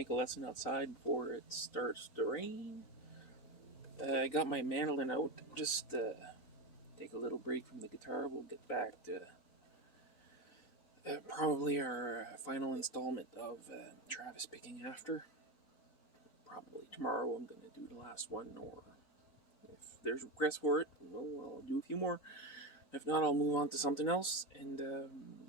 make a lesson outside before it starts to rain. I got my mandolin out, just take a little break from the guitar. We'll get back to probably our final installment of Travis Picking After. Probably tomorrow I'm going to do the last one, or if there's requests for it, I'll do a few more. If not, I'll move on to something else. And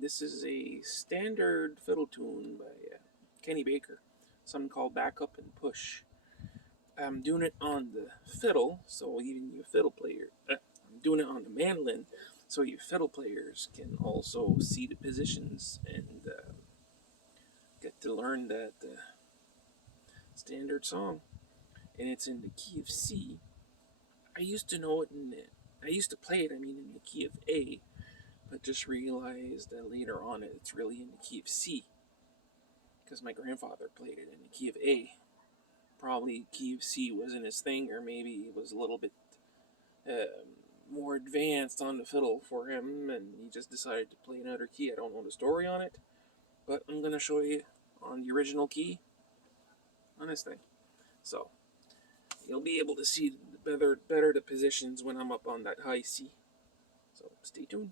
this is a standard fiddle tune by Kenny Baker, something called Back Up and Push. I'm doing it on the fiddle, so even you fiddle player, I'm doing it on the mandolin, so you fiddle players can also see the positions and get to learn that standard song. And it's in the key of C. I used to know it I used to play it, in the key of A, but just realized that later on it's really in the key of C, because my grandfather played it in the key of A. Probably key of C wasn't his thing, or maybe it was a little bit more advanced on the fiddle for him, and he just decided to play another key. I don't know the story on it, but I'm going to show you on the original key on this thing. So you'll be able to see better the positions when I'm up on that high C. So stay tuned.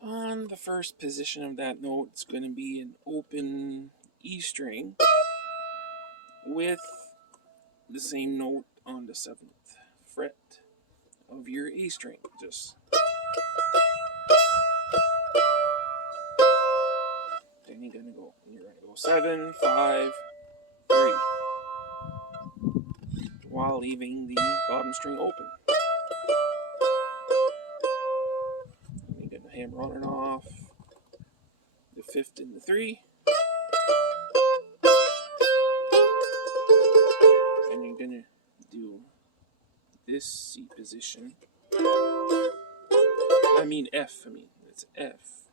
On the first position of that note, it's going to be an open E string with the same note on the 7th fret of your A string. Then you're gonna go 7, 5, 3, while leaving the bottom string open. And you're gonna hammer on and off the 5th and the 3. And you're gonna do this C position. F. It's F.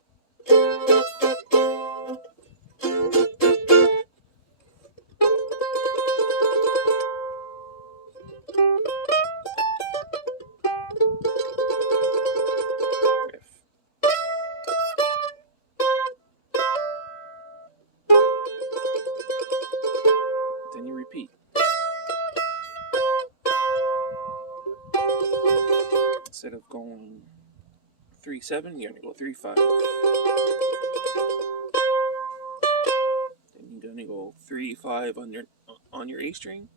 Then you repeat. Instead of going 3-7, you're gonna go 3-5. Then you're gonna go 3-5 on your A string.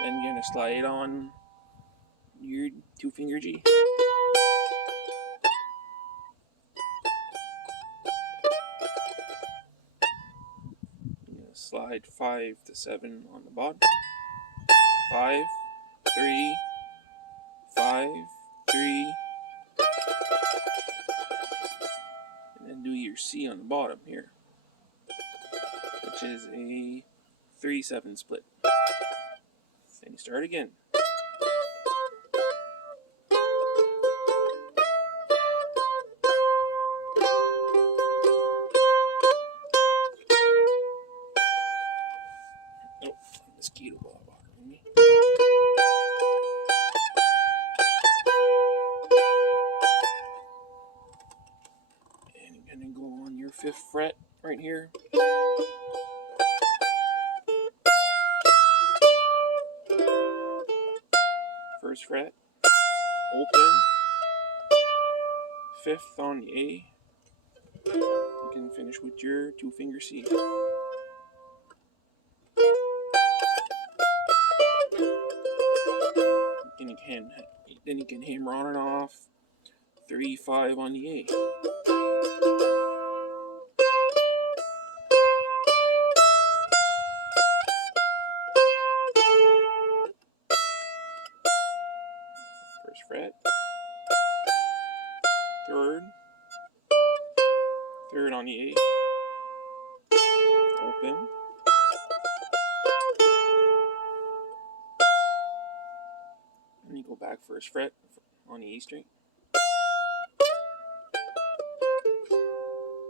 Then you're gonna slide on your 2-finger G. Slide 5 to 7 on the bottom. 5, 3, 5, 3, and then do your C on the bottom here, which is a 3-7 split. Then you start again. Oh, mosquito ball bothering me. And you're gonna go on your 5th fret right here. First fret, open, 5th on the A. You can finish with your 2-finger C. Then you can hammer on and off 3-5 on the A. First fret, 3rd on the A, open, and you go back 1st fret on the E string.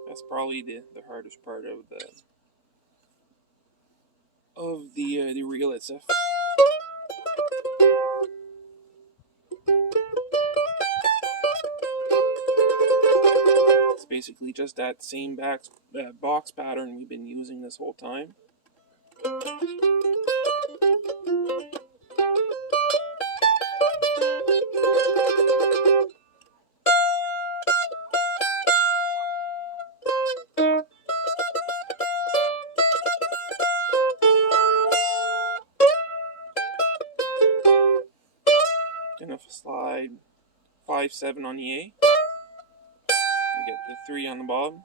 That's probably the hardest part of the reel itself. basically just that same box pattern we've been using this whole time. Gonna slide 5/7 on the A. Get the 3 on the bottom.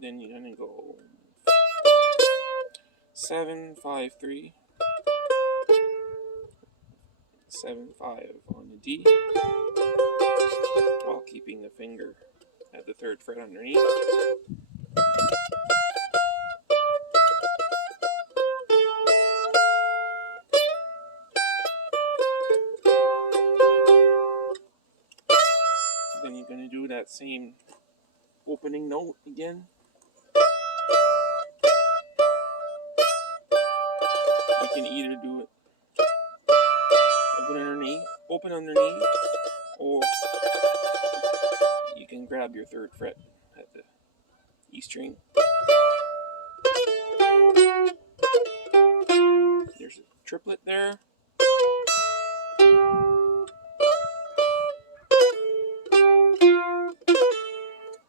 Then you're gonna go 7, 5, 3, 7, 5 on the D, while keeping the finger at the 3rd fret underneath. Then you're going to do that same opening note again. You can either do it open underneath, or you can grab your 3rd fret at the E string. There's a triplet there.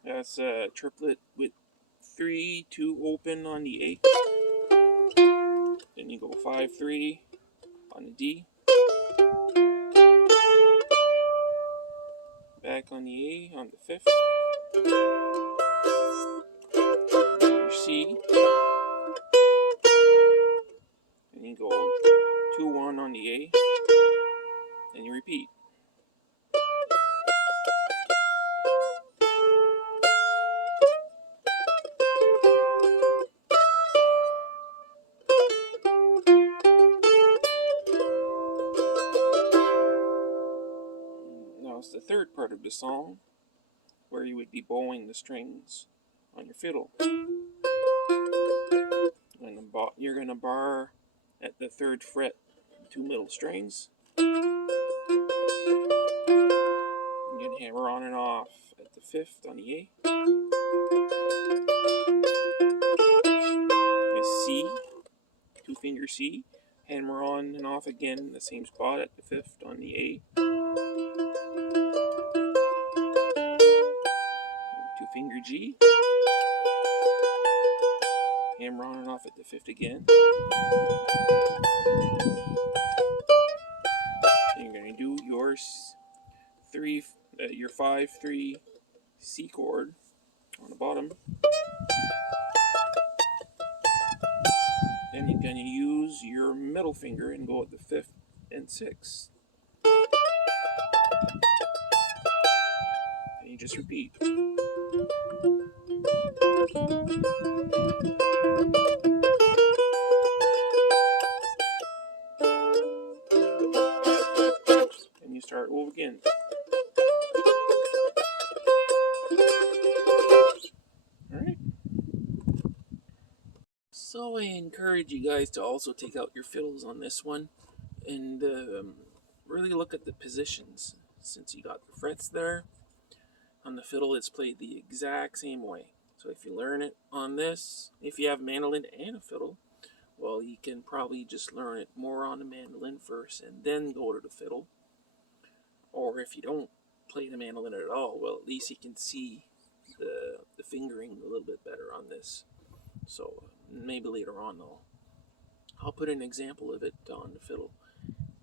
That's a triplet with 3, 2 open on the A. Then you go 5, 3 on the D. Back on the A on the 5th. Your C. And you go 2, 1 on the A. And you repeat. Now it's the 3rd part of the song, where you would be bowing the strings on your fiddle. And you're going to bar at the 3rd fret, 2 middle strings. You're going to hammer on and off at the 5th on the A. A C, 2 finger C. Hammer on and off again in the same spot at the 5th on the A. 2 finger G. Hammer on and off at the 5th again. And you're going to do your 5/3 C chord on the bottom. Then you're going to use your middle finger and go at the 5th and 6th. And you just repeat. And you start over again. Alright? So I encourage you guys to also take out your fiddles on this one and really look at the positions. Since you got the frets there, on the fiddle it's played the exact same way. So if you learn it on this, if you have mandolin and a fiddle, well, you can probably just learn it more on the mandolin first and then go to the fiddle. Or if you don't play the mandolin at all, well, at least you can see the fingering a little bit better on this. So maybe later on I'll put an example of it on the fiddle,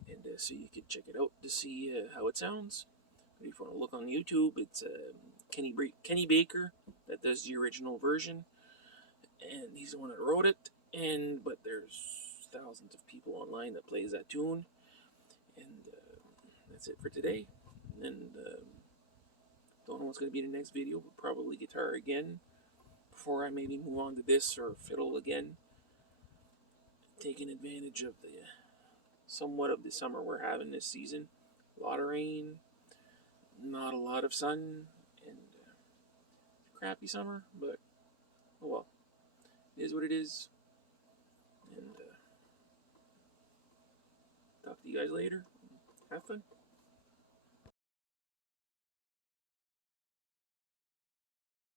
and so you can check it out to see how it sounds. If you want to look on YouTube, it's Kenny Baker that does the original version, and he's the one that wrote it. But there's thousands of people online that plays that tune, and that's it for today. And don't know what's going to be the next video, but probably guitar again before I maybe move on to this or fiddle again. Taking advantage of somewhat of the summer we're having this season. A lot of rain, not a lot of sun, and crappy summer, but oh well, it is what it is. And talk to you guys later. Have fun.